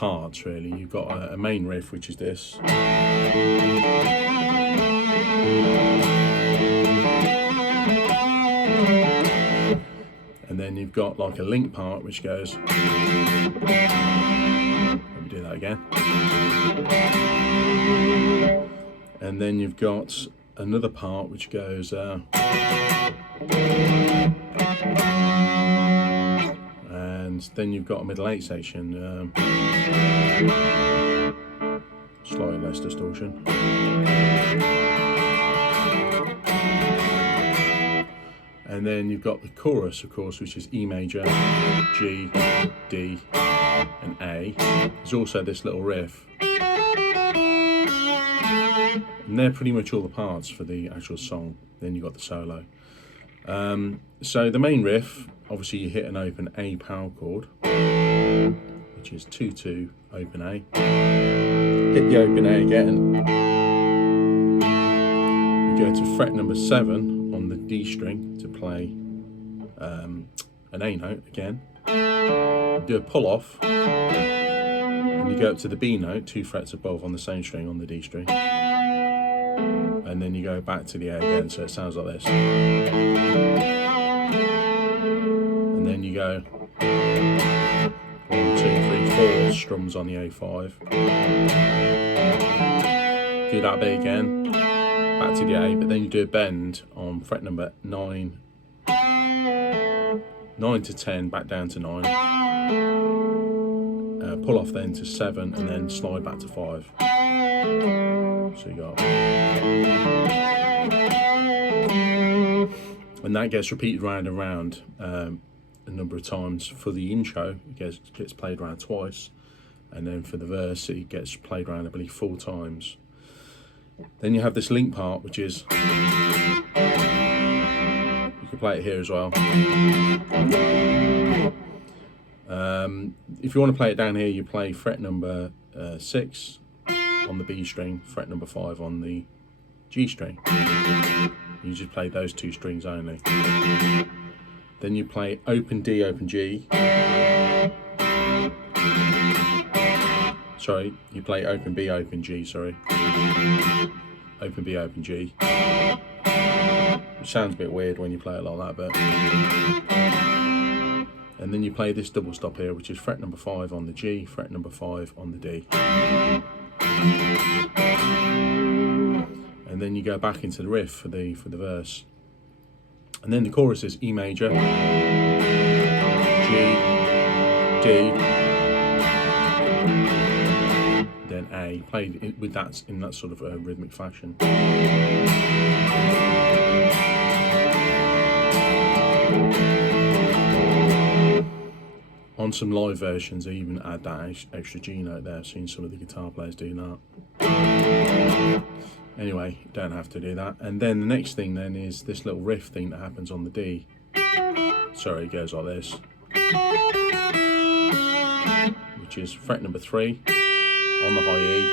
parts really. You've got a main riff, which is this. And then you've got like a link part which goes. Let me do that again. And then you've got another part which goes. And then you've got a middle 8 section, slightly less distortion. And then you've got the chorus, of course, which is E major, G, D, and A. There's also this little riff. And they're pretty much all the parts for the actual song. Then you've got the solo. So the main riff, obviously you hit an open A power chord, which is 2-2 open A. Hit the open A again. You go to fret number 7 on the D string to play an A note again. You do a pull off, and you go up to the B note 2 frets above on the same string on the D string. And then you go back to the A again, so it sounds like this. And then you go 1, 2, 3, 4 strums on the A5. Do that bit again, back to the A, but then you do a bend on fret number 9 to 10, back down to 9. Pull off then to 7, and then slide back to 5. So you got, and that gets repeated round and round a number of times. For the intro, it gets played around twice, and then for the verse, it gets played around, I believe, 4 times. Then you have this link part, which is, you can play it here as well. If you want to play it down here, you play fret number 6 on the B string, fret number 5 on the G string. You just play those 2 strings only. Then you play open D, open G. Sorry, you play open B, open G, sorry. Open B, open G. Which sounds a bit weird when you play it like that, but. And then you play this double stop here, which is fret number 5 on the G, fret number 5 on the D. And then you go back into the riff for the verse. And then the chorus is E major, G, D, then A, played with that in that sort of rhythmic fashion. On some live versions, they even add that extra G note there. I've seen some of the guitar players do that. Anyway, you don't have to do that. And then the next thing then is this little riff thing that happens on the D. Sorry, it goes like this. Which is fret number 3 on the high E,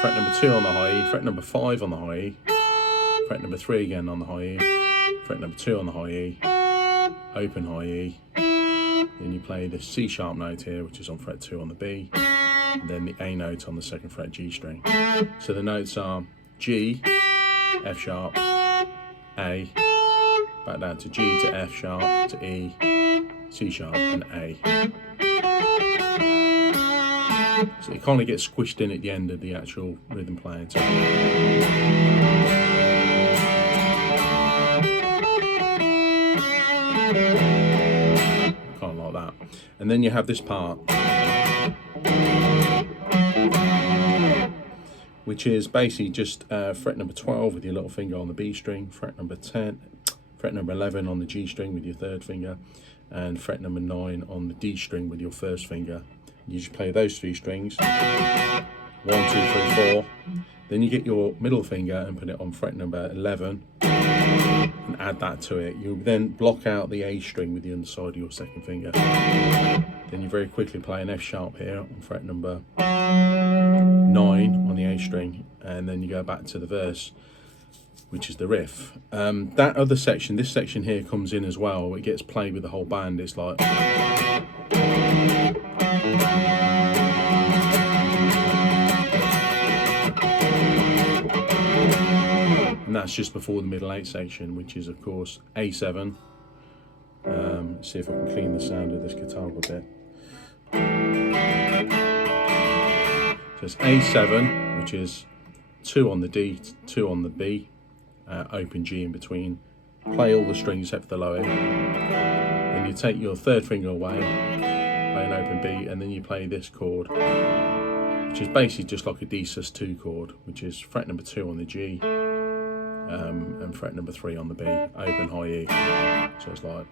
fret number 2 on the high E, fret number 5 on the high E, fret number 3 again on the high E, fret number 2 on the high E, open high E. Then you play the C sharp note here, which is on fret 2 on the B, and then the A note on the 2nd fret G string. So the notes are G, F sharp, A, back down to G to F sharp to E, C sharp and A. So it kind of gets squished in at the end of the actual rhythm playing. So kind of like that. And then you have this part, which is basically just fret number 12 with your little finger on the B string, fret number 10, fret number 11 on the G string with your 3rd finger, and fret number 9 on the D string with your 1st finger. You just play those 3 strings, 1, 2, 3, 4. Then you get your middle finger and put it on fret number 11 and add that to it. You then block out the A string with the underside of your 2nd finger. Then you very quickly play an F sharp here on fret number 9 on the A string, and then you go back to the verse, which is the riff. That other section, this section here, comes in as well. It gets played with the whole band. It's like that's just before the middle 8 section, which is of course A7. See if I can clean the sound of this guitar a bit. So it's A7, which is 2 on the D, 2 on the B, open G in between. Play all the strings except for the low E. Then you take your third finger away, play an open B, and then you play this chord, which is basically just like a D sus2 chord, which is fret number 2 on the G, and fret number 3 on the B, open high E. So it's like.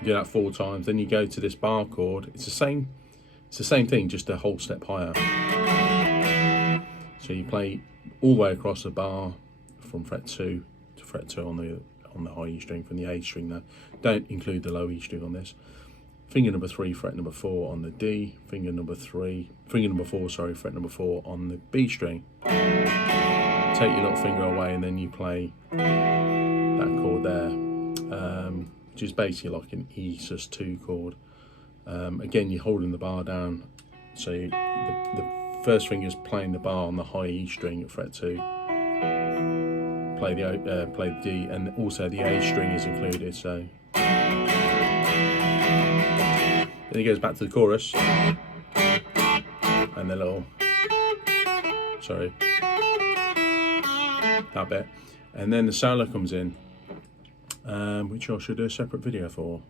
You do that 4 times, then you go to this bar chord. It's the same thing, just a whole step higher. So you play all the way across the bar from fret 2 to fret 2 on the high E string, from the A string there. Don't include the low E string on this. Finger number 3, fret number 4 on the D. Finger number 4, sorry, fret number 4 on the B string. Take your little finger away, and then you play that chord there, which is basically like an E sus2 chord. Again, you're holding the bar down, so the first finger is playing the bar on the high E string at fret 2. Play the D, and also the A string is included. So then it goes back to the chorus, and the little, sorry, that bit, and then the solo comes in, which I should do a separate video for.